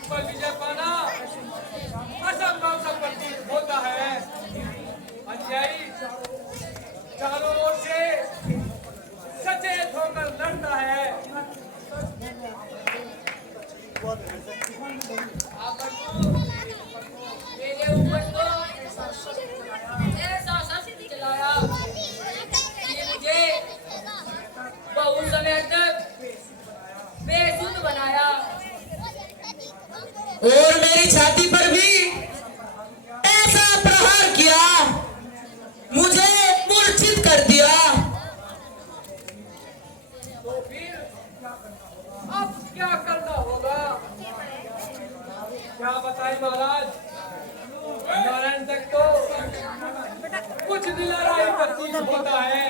मुझ पर विजय पाना असंभव सा प्रतीत होता है। अन्यायी चारों ओर से सचेत होकर लड़ता है। मेरे ऊपर तो ऐसा शस्त्र चलाया कि मुझे बहुत समय तक बेसुध बनाया और मेरी छाती पर भी ऐसा प्रहार किया, मुझे मूर्छित कर दिया। तो फिर अब क्या करना होगा? क्या बताएं महाराज? नारायण तक तो कुछ दिलारा ही प्रतीत होता है।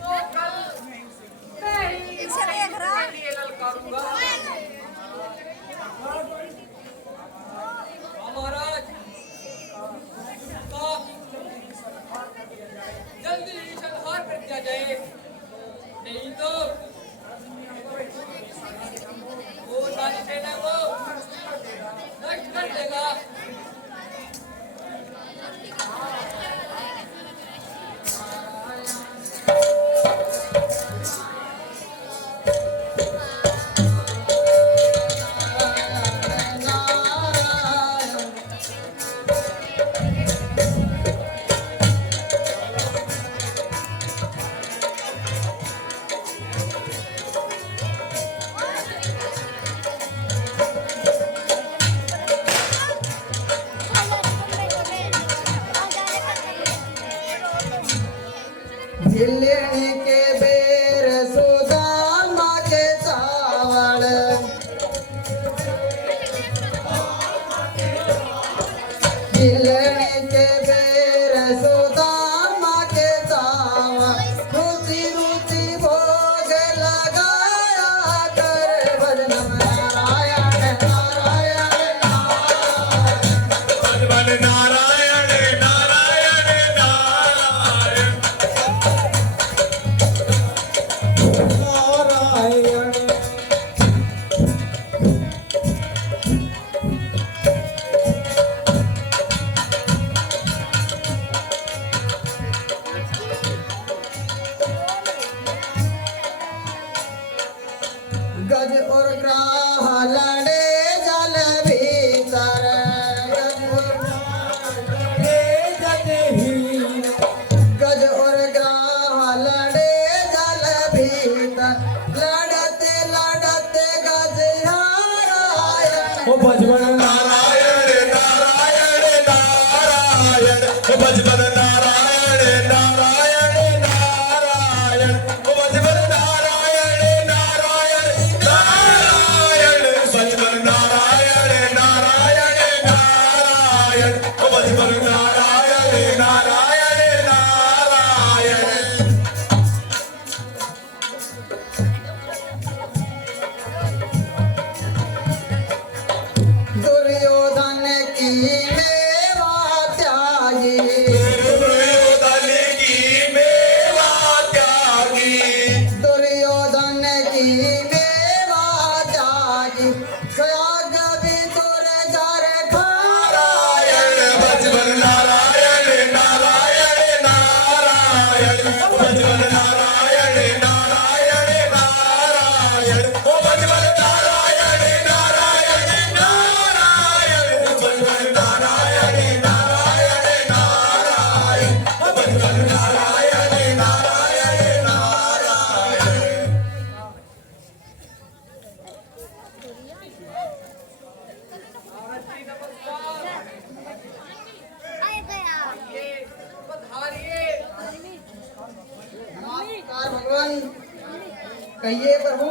तो कल मैं ही इसके लिए ललकारूंगा। महाराज तो जल्दी ही संहार कर दिया जाए, नहीं तो वो सारी सेना को नष्ट कर देगा। झिल्लनी के बेर सुदामा के चावल, झिल्लनी के बेर सुदामा के चावल, रुचि रुचि भोग लगाया कर भजन नारायण नारायण भजन नारायण नारायण नारायण गज और ग्राह लड़े जल भीतर, गज और ग्राह लड़े जल भीतर, लड़ते लड़ते गज नारायण भजन नारायण नारायण नारायण भजन नारायण नारायण नारायण भजन नारायण नारायण नारायण भजन नारायण नारायण नारायण भजन नारायण नारायण नारायण दुर्योधन की मेवा त्यागी, दुर्योधन की मेवा त्यागी दुर्योधन की मेवा त्यागी, त्याग विदुर जर नारायण भजन नारायण नारायण नारायण भजन नारायण नारायण नारायण ओ भजन नारायण नारायण नारायण भजन नारायण नारायण नारायण भजन नारायण नारायण नारायण महाराज जी नमस्कार। ये पधारिए। नमस्कार भगवान। कहिए प्रभु,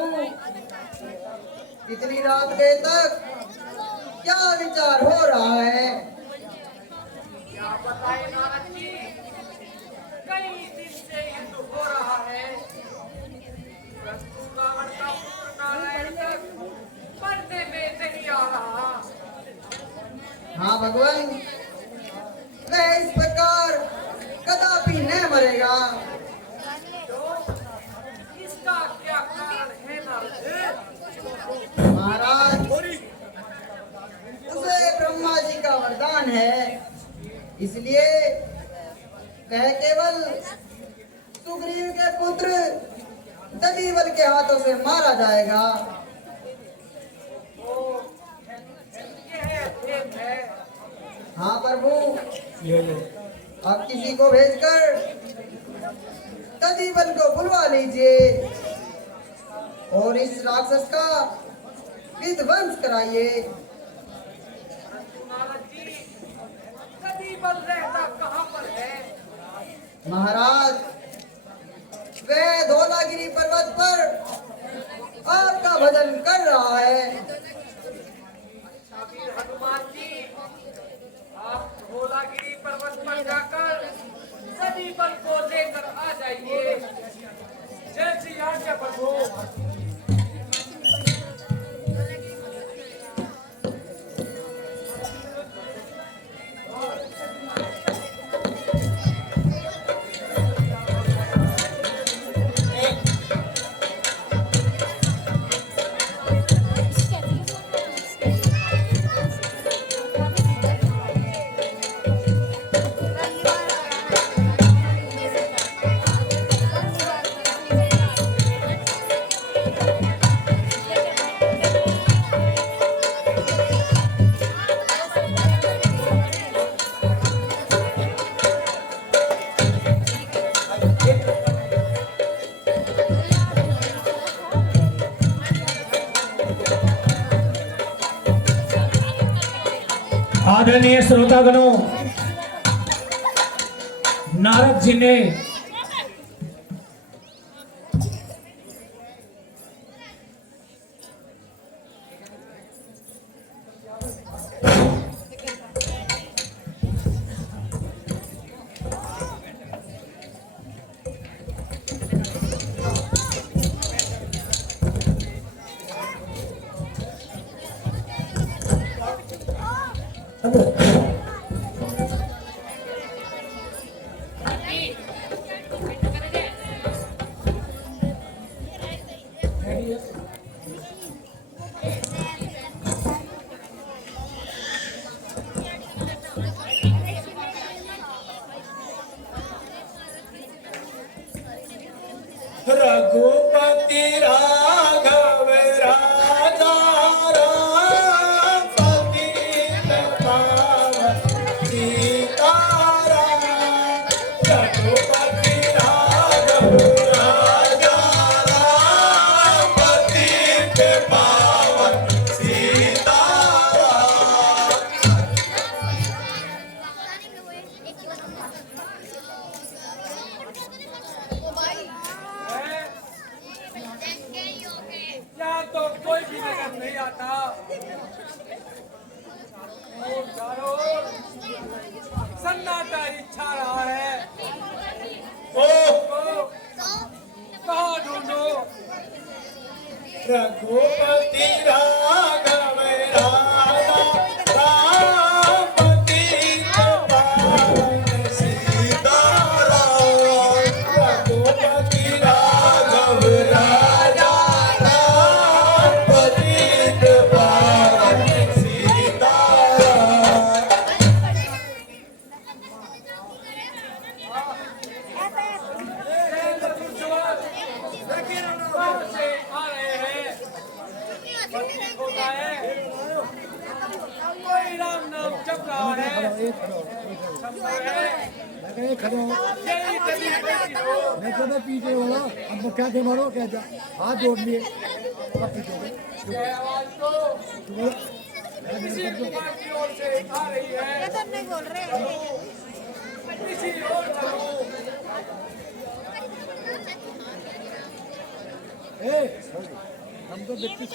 इतनी रात गए तक क्या विचार हो रहा है? क्या बताएं महाराज जी, कई दिन से युद्ध हो रहा है, परंतु रावण का पुत्र नारायण तक मरने में नहीं आ रहा। हाँ भगवान, वह इस प्रकार कदापि न मरेगा। तो इसका क्या कदीबल के हाथों से मारा जाएगा। हाँ प्रभु, अब किसी को भेजकर कदीबल को बुलवा लीजिए और इस राक्षस का विध्वंस कराइए। कदीबल रहता कहाँ पर है? महाराज, वह धौलागिरी पर्वत पर आपका भजन कर रहा है। वीर हनुमान जी, आप धौलागिरी पर्वत पर जाकर कदीबल को लेकर आ जाइए। जय श्री आज्ञा प्रभु। आदरणीय श्रोतागणों, नारद जी ने रघुपति राघव राजा राम पतित पावन सीताराम। रघुपति राघव राजा राम पतित पावन सीताराम। यहाँ तो कोई भी नजर नहीं आता। और चारों ओर सन्नाटा ही छा रहा है। कहाँ ढूंढो? रघुपति राघव राजा राम पतित पावन सीताराम। रघुपति राघव राजा राम पतित पावन सीताराम। कहाँ से आ रहे हैं? होता है कोई राम नाम जप रहा है। यही कदीबल की हो। मैं तो पीछे वाला अब क्या दे मारो क्या जा हाथ जोड़ लिए अब पीछे यह आवाज तो किसी कुमार की ओर से आ रही है। किसी और चलो। हम तो व्यक्ति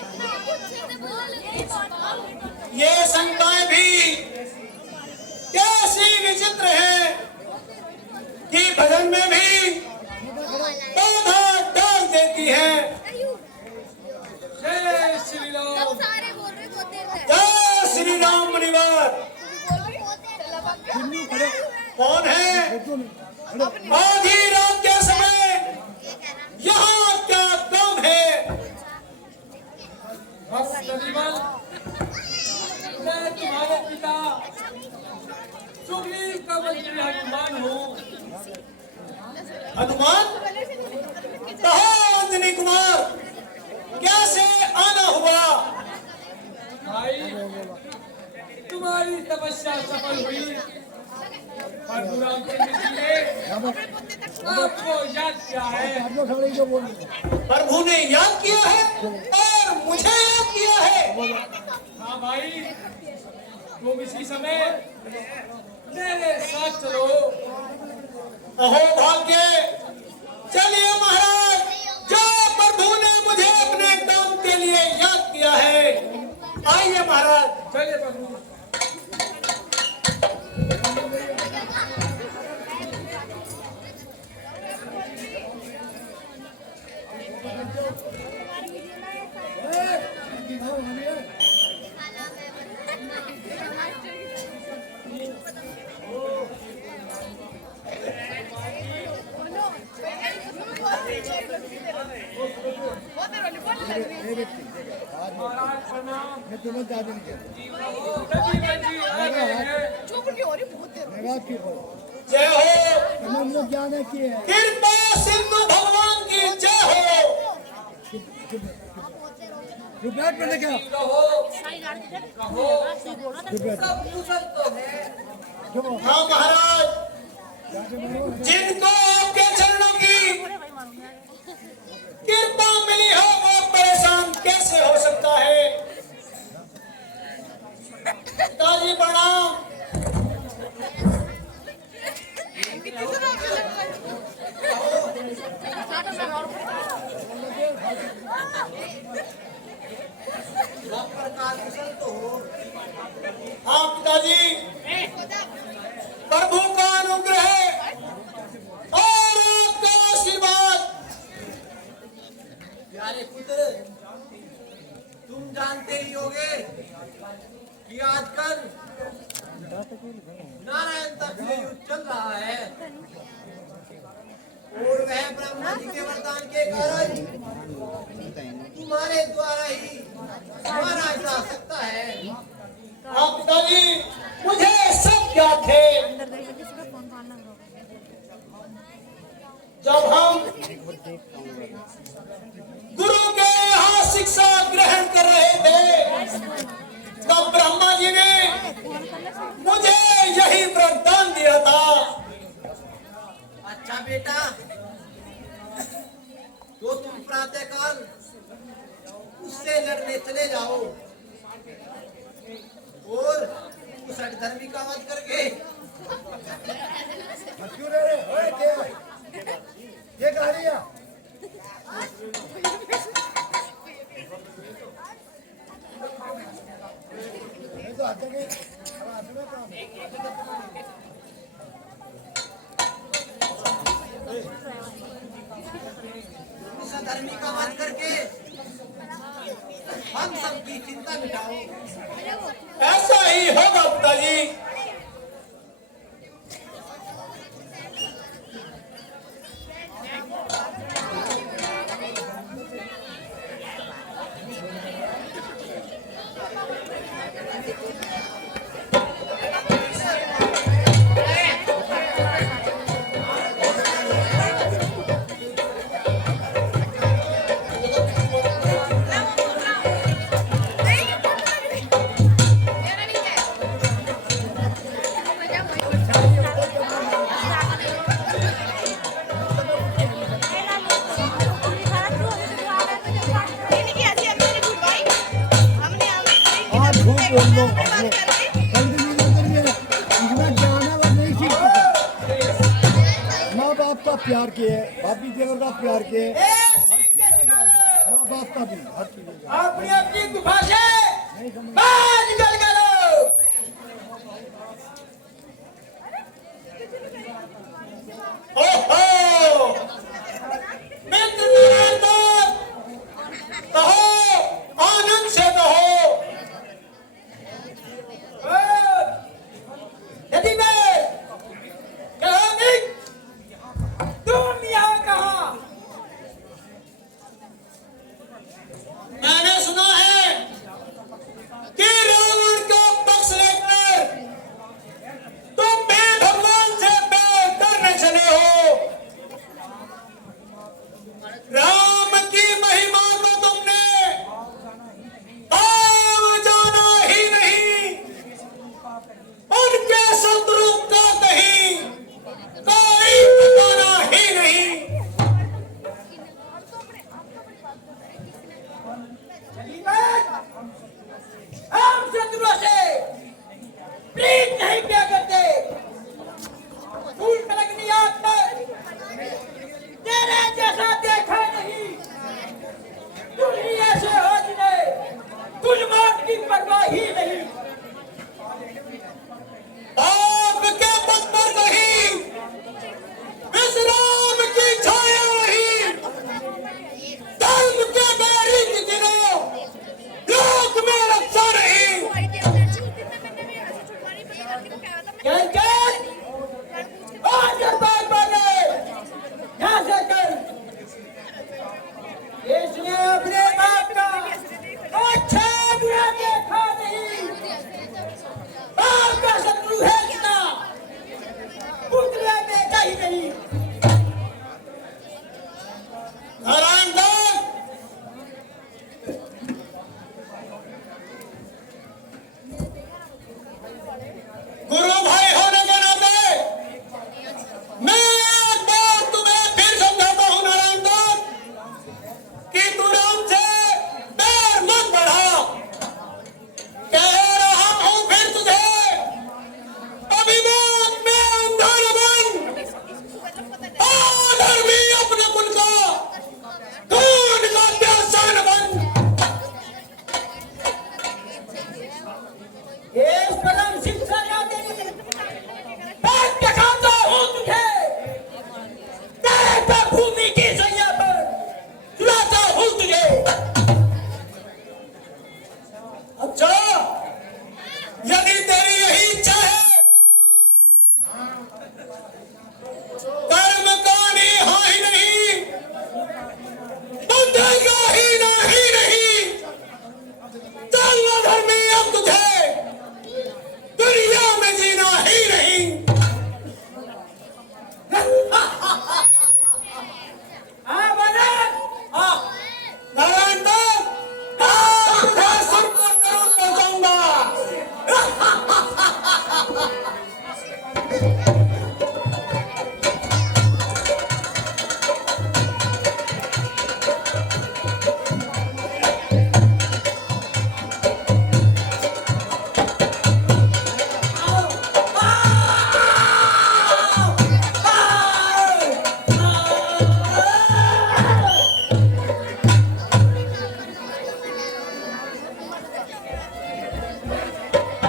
ये शंकाएं भी कैसी विचित्र है कि भजन में भी बाधा डाल देती है। जय श्री राम। जय श्री राम मुनिवर। कौन है आधी रात के समय यहाँ क्या काम है? भक्त कदीबल, मैं तुम्हारे पिता सुग्रीव का मंत्री हनुमान हूँ। हनुमान कहाँ नंदिनी कुमार कैसे आना हुआ? भाई तुम्हारी तपस्या सफल हुई। परशुराम चंद्र जी ने आपको याद किया है। आप लोग खड़े जो बोल रहे हैं। प्रभु ने याद किया है और मुझे याद किया है। हाँ भाई, तुम इसी समय मेरे साथ चलो। अहो भाग्य, चलिए महाराज, जो प्रभु ने मुझे अपने काम के लिए याद किया है। आइए महाराज। चलिए प्रभु। महाराज प्रणाम। मैं तुम्हें दादी नहीं कहता। रविवर जी आ गए हैं। मेरा क्यों बोलो? जय हो, हम लोग जाने की है। कृपा सिंधु भगवान की जय हो। रुपया मैंने क्या? कहो कहो, रुपया सब कुशल तो है। क्यों? हाँ महाराज, जाके मारो। जिनको आपके चरणों की कृपा मिली हो वो परेशान कैसे हो सकता है? पिताजी प्रणाम। हाँ पिताजी, प्रभु का अनुग्रह और आपका आशीर्वाद। प्यारे पुत्र, तुम जानते ही होगे कि आजकल नारायण तक से युद्ध चल रहा है और वह ब्रह्मा जी के वरदान के कारण तुम्हारे द्वारा ही मारा जा सकता है। हाँ पिताजी, मुझे सब ज्ञात है। जब हम गुरु के यहाँ शिक्षा ग्रहण कर रहे थे तब ब्रह्मा जी ने मुझे यही वरदान दिया था। अच्छा बेटा, तो तुम प्रातःकाल उससे लड़ने चले जाओ और उस अधर्मी का वध करके क्यों रे? ओए क्या? ये गाड़ी है। ये तो आते के आते में काम है। उस अधर्मी का वध करके हम सबकी चिंता मिटाओ। ऐसा ही होगा पिताजी। माँ बाप का प्यार किए, भाभी देवर का प्यार किए, माँ बाप का भी हर चीज। अपनी अपनी दुभाषा